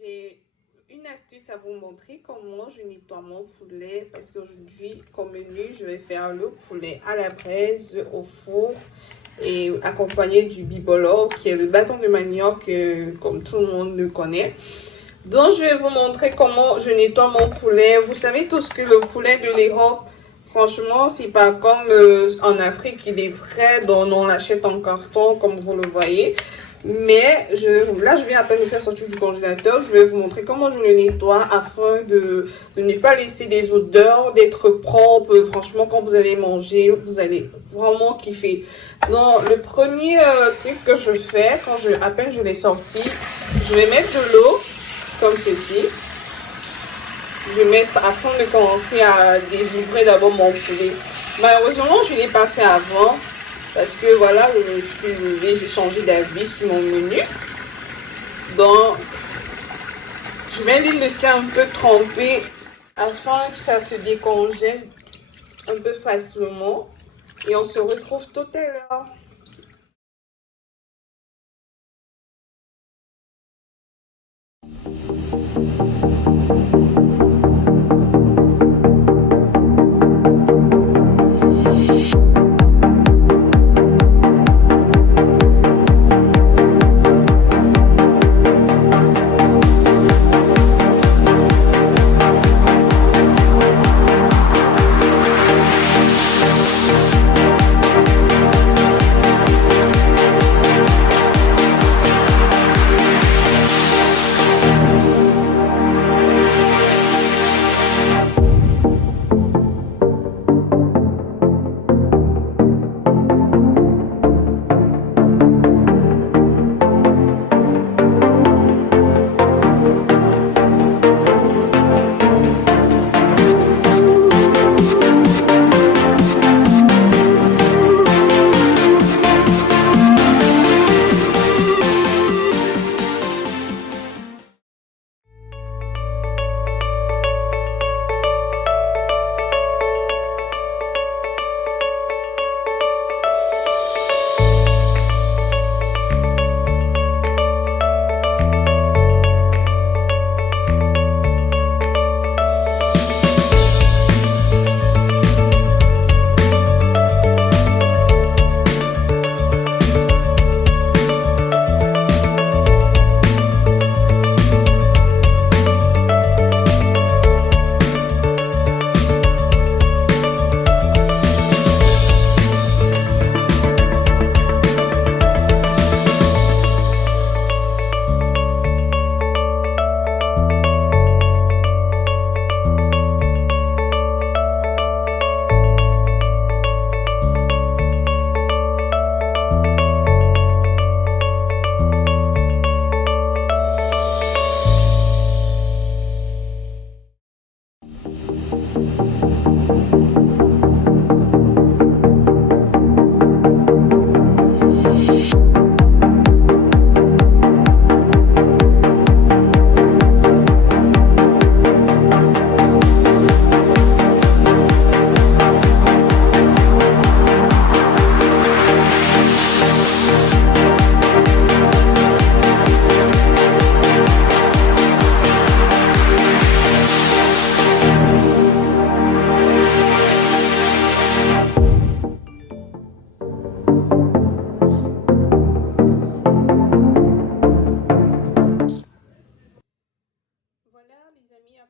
J'ai une astuce à vous montrer comment je nettoie mon poulet parce qu'aujourd'hui, comme menu, je vais faire le poulet à la braise au four et accompagné du bibolo qui est le bâton de manioc comme tout le monde le connaît. Donc, je vais vous montrer comment je nettoie mon poulet. Vous savez tous que le poulet de l'Europe, franchement, c'est pas comme en Afrique, il est frais, donc on l'achète en carton comme vous le voyez. Mais là, je viens à peine de faire sortir du congélateur. Je vais vous montrer comment je le nettoie afin de ne pas laisser des odeurs, d'être propre. Franchement, quand vous allez manger, vous allez vraiment kiffer. Donc, le premier truc que je fais, à peine je l'ai sorti, je vais mettre de l'eau comme ceci. Je vais mettre afin de commencer à délivrer d'abord mon poulet. Malheureusement, je ne l'ai pas fait avant. Parce que voilà, je me suis levée, j'ai changé d'avis sur mon menu. Donc, je vais les laisser un peu tremper afin que ça se décongèle un peu facilement. Et on se retrouve tout à l'heure.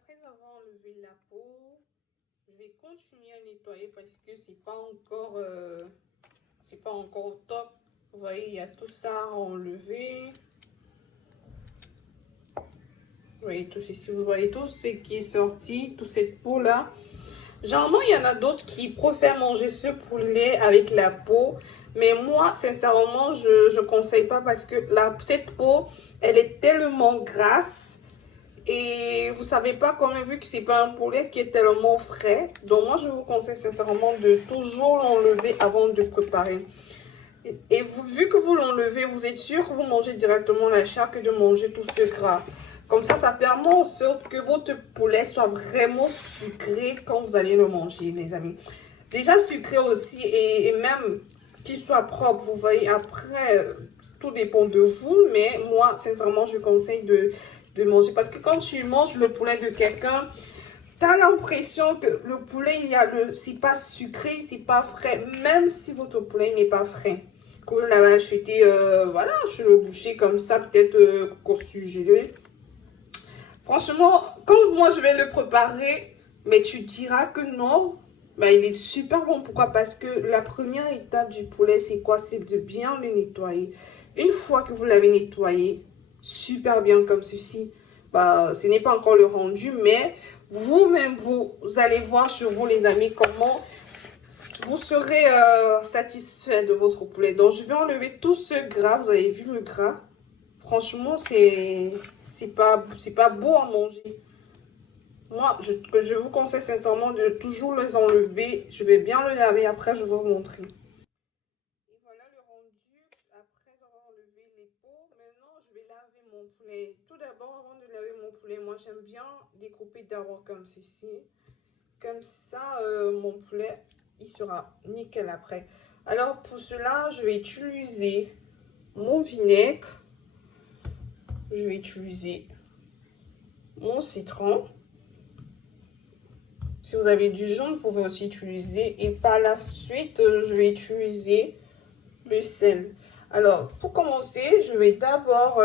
Après avoir enlevé la peau, je vais continuer à nettoyer parce que c'est pas encore au top. Vous voyez, il y a tout ça à enlever. Vous voyez tout ceci, vous voyez tout ce qui est sorti, toute cette peau là. Généralement, il y en a d'autres qui préfèrent manger ce poulet avec la peau. Mais moi, sincèrement, je ne conseille pas parce que cette peau, elle est tellement grasse. Et vous savez pas comment, vu que c'est pas un poulet qui est tellement frais. Donc moi, je vous conseille sincèrement de toujours l'enlever avant de préparer. Et vu que vous l'enlevez, vous êtes sûr que vous mangez directement la chair que de manger tout ce gras. Comme ça permet en sorte que votre poulet soit vraiment sucré quand vous allez le manger, les amis. Déjà sucré aussi et même qu'il soit propre. Vous voyez, après, Tout dépend de vous, mais moi, sincèrement, je conseille de manger. Parce que quand tu manges le poulet de quelqu'un, tu as l'impression que le poulet, c'est pas sucré, c'est pas frais. Même si votre poulet n'est pas frais. Que vous l'avez acheté, voilà, chez le boucher comme ça, peut-être congelé. Franchement, quand moi je vais le préparer, mais tu diras que non, bah, il est super bon. Pourquoi? Parce que la première étape du poulet, c'est quoi? C'est de bien le nettoyer. Une fois que vous l'avez nettoyé, super bien comme ceci, bah, ce n'est pas encore le rendu, mais vous-même, vous allez voir sur vous, les amis, comment vous serez satisfait de votre poulet. Donc, je vais enlever tout ce gras. Vous avez vu le gras? Franchement, c'est pas beau à manger. Moi, je vous conseille sincèrement de toujours les enlever. Je vais bien le laver. Après, je vais vous montrer. Et voilà le rendu. Après avoir enlevé les peaux, maintenant, je vais laver mon poulet. Tout d'abord, avant de laver mon poulet, moi, j'aime bien découper d'abord comme ceci. Comme ça, mon poulet, il sera nickel après. Alors, pour cela, je vais utiliser mon vinaigre. Je vais utiliser mon citron. Si vous avez du jaune, vous pouvez aussi utiliser. Et par la suite, je vais utiliser le sel. Alors, pour commencer, je vais d'abord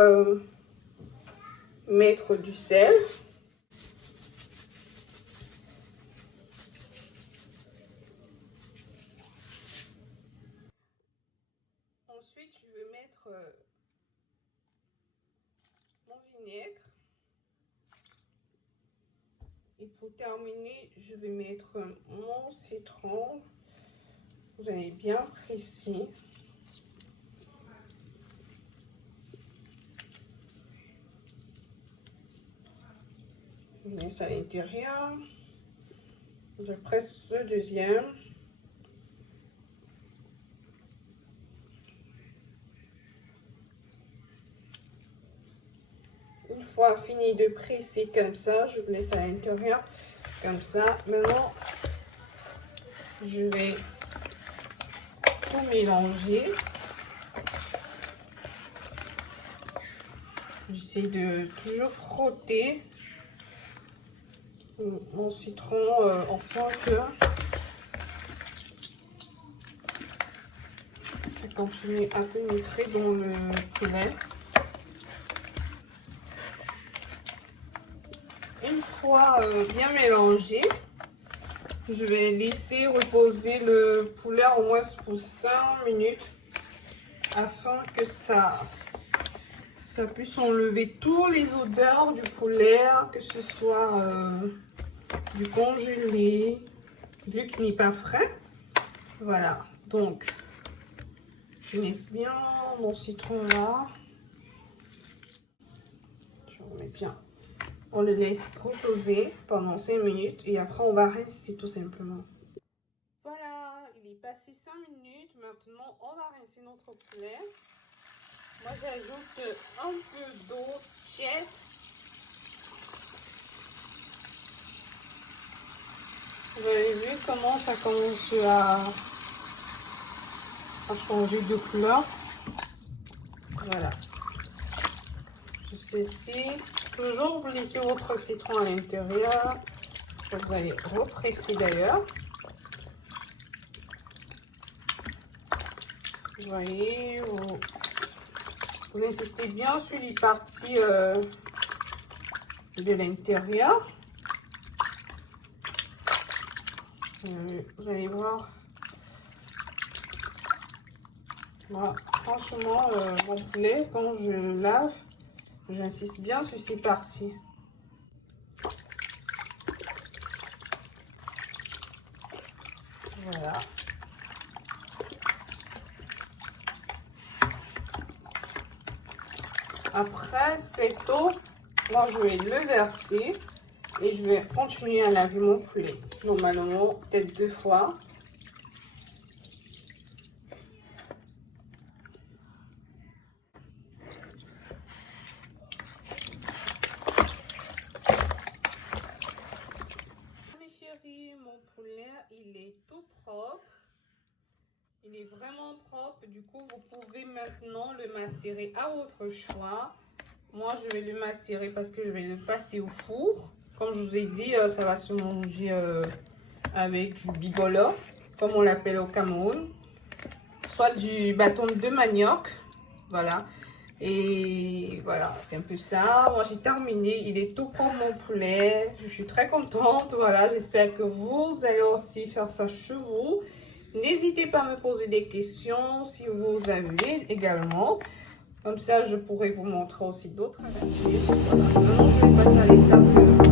mettre du sel. Ensuite, je vais mettre mon vinaigre. Et pour terminer, je vais mettre mon citron. Vous allez bien presser. Je mets ça à l'intérieur. Je presse le deuxième. Une fois fini de presser comme ça, je laisse à l'intérieur comme ça. Maintenant, je vais tout mélanger. J'essaie de toujours frotter mon citron afin que ça continue à pénétrer dans le poulet. Une fois bien mélangé, je vais laisser reposer le poulet au moins pour 5 minutes afin que ça puisse enlever toutes les odeurs du poulet, que ce soit du congelé, vu qu'il n'est pas frais. Voilà, donc je laisse bien mon citron là. Je remets bien. On le laisse reposer pendant 5 minutes et après on va rincer tout simplement. Voilà, il est passé 5 minutes. Maintenant, on va rincer notre poulet. Moi, j'ajoute un peu d'eau tiède. Vous avez vu comment ça commence à changer de couleur. Voilà. Ceci, toujours vous laissez votre citron à l'intérieur. Vous allez represser d'ailleurs. Vous voyez, vous insistez bien sur les parties de l'intérieur. Vous allez voir. Voilà. Franchement, mon poulet, quand je le lave, j'insiste bien sur ces parties. Voilà. Après cette eau, moi je vais le verser et je vais continuer à laver mon poulet. Normalement, peut-être 2 fois. Mes chéris, mon poulet, il est tout propre. Il est vraiment propre. Du coup, vous pouvez maintenant le macérer à votre choix. Moi, je vais le macérer parce que je vais le passer au four. Comme je vous ai dit, ça va se manger avec du bibolo, comme on l'appelle au Cameroun. Soit du bâton de manioc. Voilà. Et voilà, c'est un peu ça. Moi, j'ai terminé. Il est tout comme mon poulet. Je suis très contente. Voilà, j'espère que vous allez aussi faire ça chez vous. N'hésitez pas à me poser des questions si vous avez également. Comme ça, je pourrais vous montrer aussi d'autres astuces. Voilà. Maintenant, je vais passer à l'étape